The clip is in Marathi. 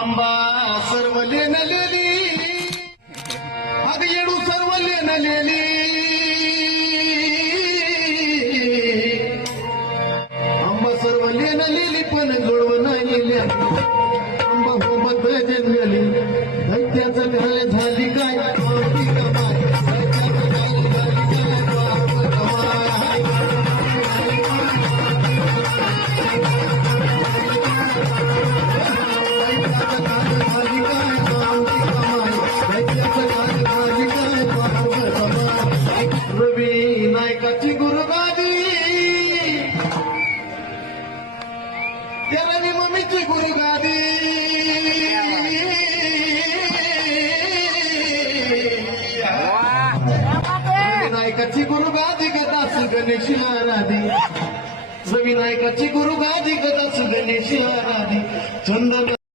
आंबा सर्व लेनलेली अग येडू सर्व लेनलेली आंबा सर्व लेनलेली पण गोडव नाही आंबा सोबत जनलेली दैत्याचं काय झाली काय मावती कमाल दैत्याचं काय झाली काय मावती कमाल रवी नायकाची गुरुगादी त्या रवी मम्मीची गुरुगादी रवी नायकाची गुरुगादी गदास गणेशला राधी रवी नायकाची गुरुगादी गदास गणेशला राधी चंदन